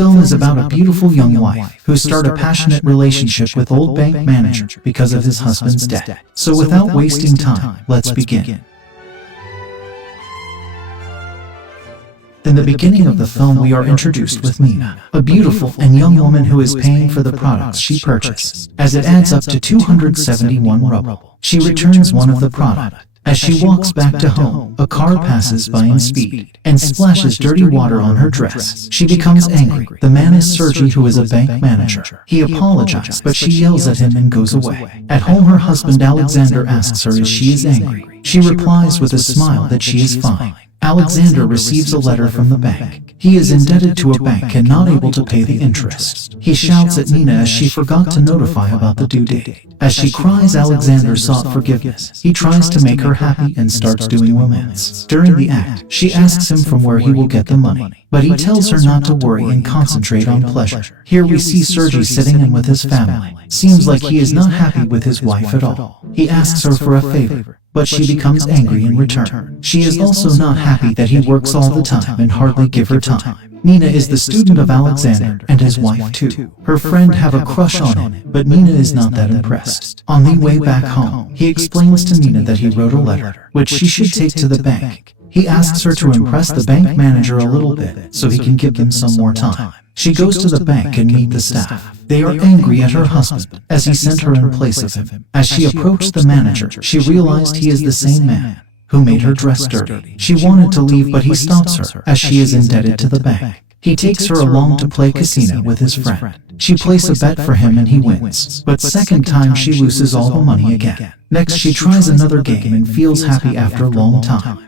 film is about a beautiful young wife who starts a passionate relationship with old bank manager because of his husband's death. So without wasting time, let's begin. In the beginning of the film, we are introduced with Nina, a beautiful and young woman who is paying for the products she purchased. As it adds up to 271 ruble, she returns one of the product. As she walks back to home, a car passes by in speed and splashes dirty water on her dress. She becomes angry. The man is Sergey, who is a bank manager. He apologizes, but she yells at him and goes away. At home, her husband Alexander asks her if she is angry. She replies with a smile that she is fine. Alexander receives a letter from the bank. He is indebted to a bank and not able to pay the interest. He shouts at Nina as she forgot to notify about the due date. As she cries, Alexander sought forgiveness. He tries to make her happy and starts doing romance. During the act, she asks him from where he will get the money, but he tells her not to worry and concentrate on pleasure. Here we see Sergey sitting in with his family. Seems like he is not happy with his wife at all. He asks her for a favor, but she becomes angry in return. She is also not happy that he works all the time and hardly give her time. Nina is the student of Alexander and his wife too. Her friend have a crush on him, but Nina is not that impressed. On the way back home, he explains to Nina that he wrote a letter, which she should take to the bank. He asks her to impress the bank manager a little bit so he can give them some more time. She goes to the bank and meets the staff. They are angry at her husband as he sent her in place of him. As she approached the manager, she realized he is the same man who made her dress dirty. She wanted to leave, but he stops her as she is indebted to the bank. He takes her along to play casino with his friend. She places a bet for him and he wins, but second time she loses all the money again. Next, she tries another game and feels happy after a long time.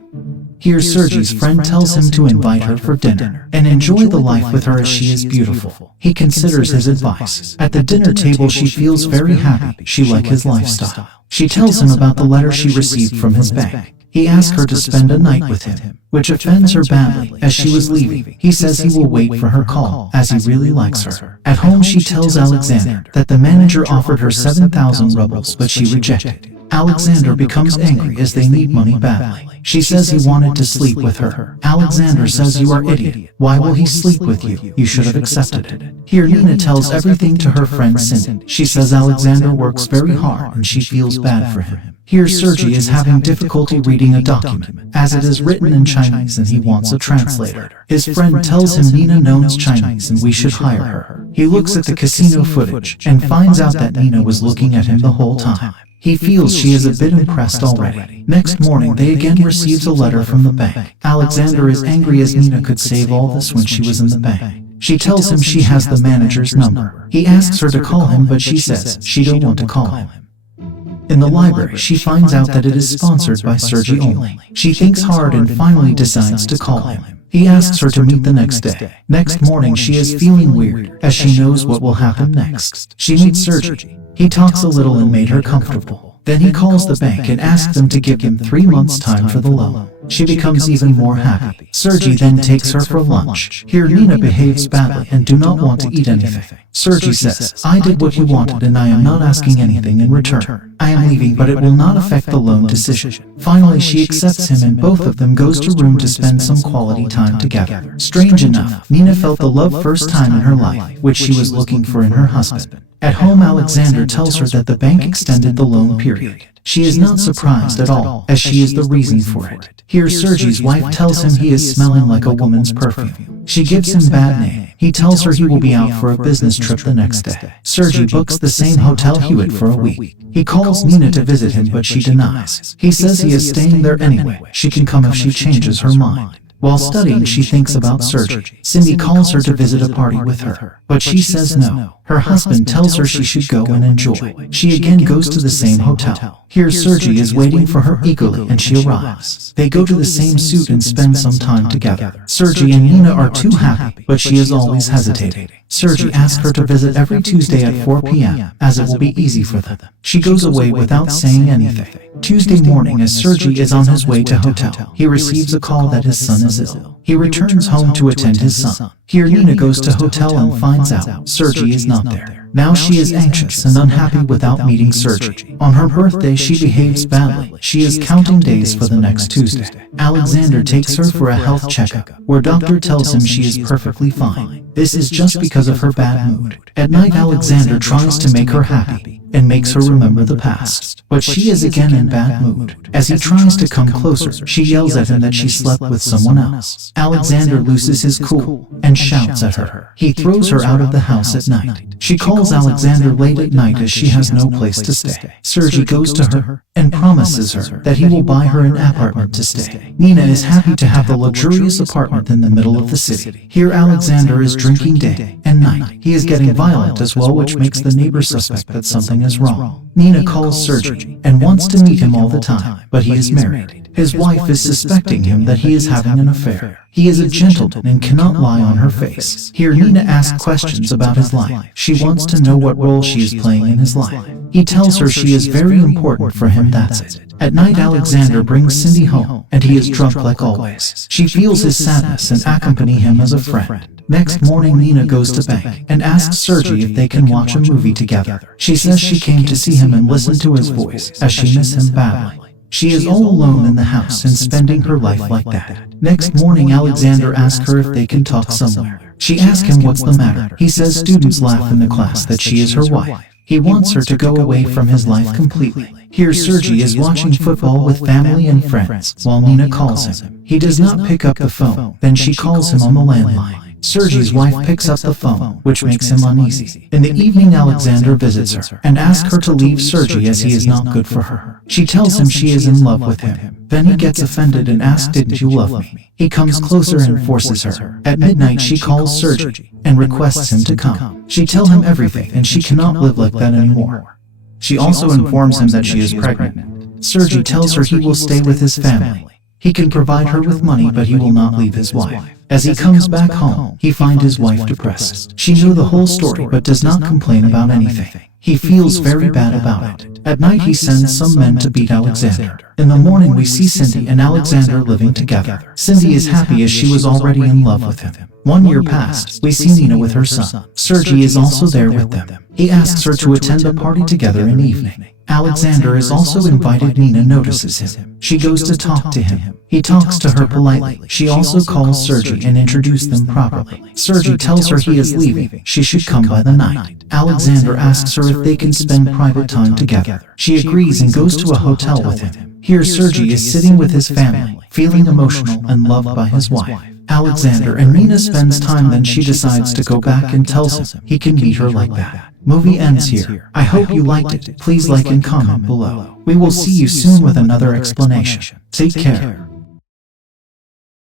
Here, Sergey's friend tells him to invite her for dinner and enjoy the life with her as she is beautiful. He considers his advice. At the dinner table, she feels very happy. She likes his lifestyle. She tells him about the letter she received from his bank. He asks her to spend a night with him, which offends her badly. As she was leaving, he says he will wait for her call, as he really likes her. At home, she tells Alexander that the manager offered her 7,000 rubles, but she rejected. Alexander becomes angry as they need money badly. She says he wanted to sleep with her. Alexander says, "You are idiot. Why will he sleep with you? You should have accepted it." Here, Nina tells everything to her friend Cindy. She says Alexander works very hard and she feels bad for him. Here, Sergey is having difficulty reading a document, as it is written in Chinese and he wants a translator. His friend tells him Nina knows Chinese and we should hire her. He looks at the casino footage and finds out that Nina was looking at him the whole time. He feels she is a bit impressed already. Next morning, they again receives a letter from the bank. Alexander is angry as Nina could save all this when she was in the bank. She tells him she has the manager's number. He asks her to call him, but she says she don't want to call him. In the library, she finds out that it is sponsored by Sergey only. She thinks hard and finally decides to call him. He asks her to meet the next day. Next morning, she is feeling weird as she knows what will happen next. She meets Sergey. He talks a little and made her comfortable. Then he calls the bank and asks them to give him 3 months' time for the loan. She becomes even more happy. Sergey then takes her for lunch. Here, Nina behaves badly and do not want to eat anything. Sergey says, "I did what you wanted and I am not asking anything in return. I am leaving, but it will not affect the loan decision." Finally, she accepts him and both of them goes to room to spend some quality time together. Strange enough, Nina felt the love first time in her life, which she was looking for in her husband. At home, Alexander tells her that the bank extended the loan period. She is not surprised at all, as she is the reason for it. Here, Sergey's wife tells him he is smelling like a woman's perfume. She gives him bad name. He tells her he will be out for a business trip the next day. Sergey books the same hotel Hewitt for a week. He calls Nina to visit him, but she denies. He says he is staying there anyway. She can come if she changes her mind. While studying, she thinks about Sergey. Cindy calls her to visit a party with her, but she says no. Her husband tells her she should go and enjoy. She again goes to the same hotel. Here, Sergey is waiting for her eagerly and she arrives. They go to the same suit and spend some time together. Sergey and Nina are too happy, but she is always hesitating. Sergey asks her to visit every Tuesday at 4 p.m., as it will be easy for them. She goes away without saying anything. Tuesday morning, as Sergey is on his way to hotel, he receives a call that his son is ill. He returns home to attend his son. Here, Nina goes to hotel and finds out Sergey is not there. Now she is anxious and unhappy without meeting Sergey. On her birthday she behaves badly. She is counting days for the next Tuesday. Alexander takes her for a health checkup, where doctor tells him she is perfectly fine. This is just because of her bad mood. At night Alexander tries to make her happy and makes her remember the past, but she is again in bad mood. As he tries to come closer, she yells at him that she slept with someone else. Alexander loses his cool and shouts at her. He throws her out of the house at night. She calls Alexander late at night as she has no place to stay. Sergey goes to her and promises her that he will buy her an apartment to stay. Nina is happy to have the luxurious apartment in the middle of the city. Here Alexander is drinking day and night. He is getting violent as well, which makes the neighbors suspect that something is wrong. Nina calls Sergey and wants to meet him all the time, but he is married. His wife is suspecting him that he is having an affair. He is a gentleman and cannot lie on her face. Here Nina asks questions about his life. She wants to know what role she is playing in his life. He tells her she is very important for him, that's it. At night Alexander brings Cindy home, and he is drunk like always. She feels his sadness and accompanies him as a friend. Next morning Nina goes to bank and asks Sergey if they can watch a movie together. She says she came to see him and listen to his voice, as she misses him badly. She is all alone in the house and spending her life like that. Next morning Alexander asks her if they can talk somewhere. She asks him what's the matter. He says students laugh in the class that she is her wife. He wants her to go away from his life completely. Here Sergey is watching football with family and friends while Nina calls him. He does not pick up the phone. Then she calls him on the landline. Sergey's wife picks up the phone, which makes him uneasy. In the evening Alexander visits her and asks her to leave Sergey as he is not good for her. She tells him she is in love with him. Then he gets offended and asks, "Didn't you love me?" He comes closer and forces her. At midnight she calls Sergey and requests him to come. She tells him everything and she cannot live like that anymore. She also informs him that she is pregnant. Sergey tells her he will stay with his family. He can provide her with money, but he will not leave his wife. As he comes back home, he finds his wife depressed. She knew the whole story but does not complain about anything. He feels very bad about it. At night he sends some men to beat Alexander. In the morning we see Cindy and Alexander living together. Cindy is happy as she was already in love with him. 1 year passed. We see Nina with her son. Sergey is also there with them. He asks her to attend a party together in the evening. Alexander is also invited. Nina notices him. She goes to talk to him. He talks to her politely. She also calls Sergey and introduces them properly. Sergey tells her he is leaving. She should come by the night. Alexander asks her if they can spend private time together. She agrees and goes to a hotel with him. Here Sergey is sitting with his family, feeling emotional and loved by his wife. Alexander and Nina spends time, then she decides to go back and tells him he can beat her like that. Movie ends here. I hope you liked it. Please like and comment below. We will see you soon with another explanation. Take care.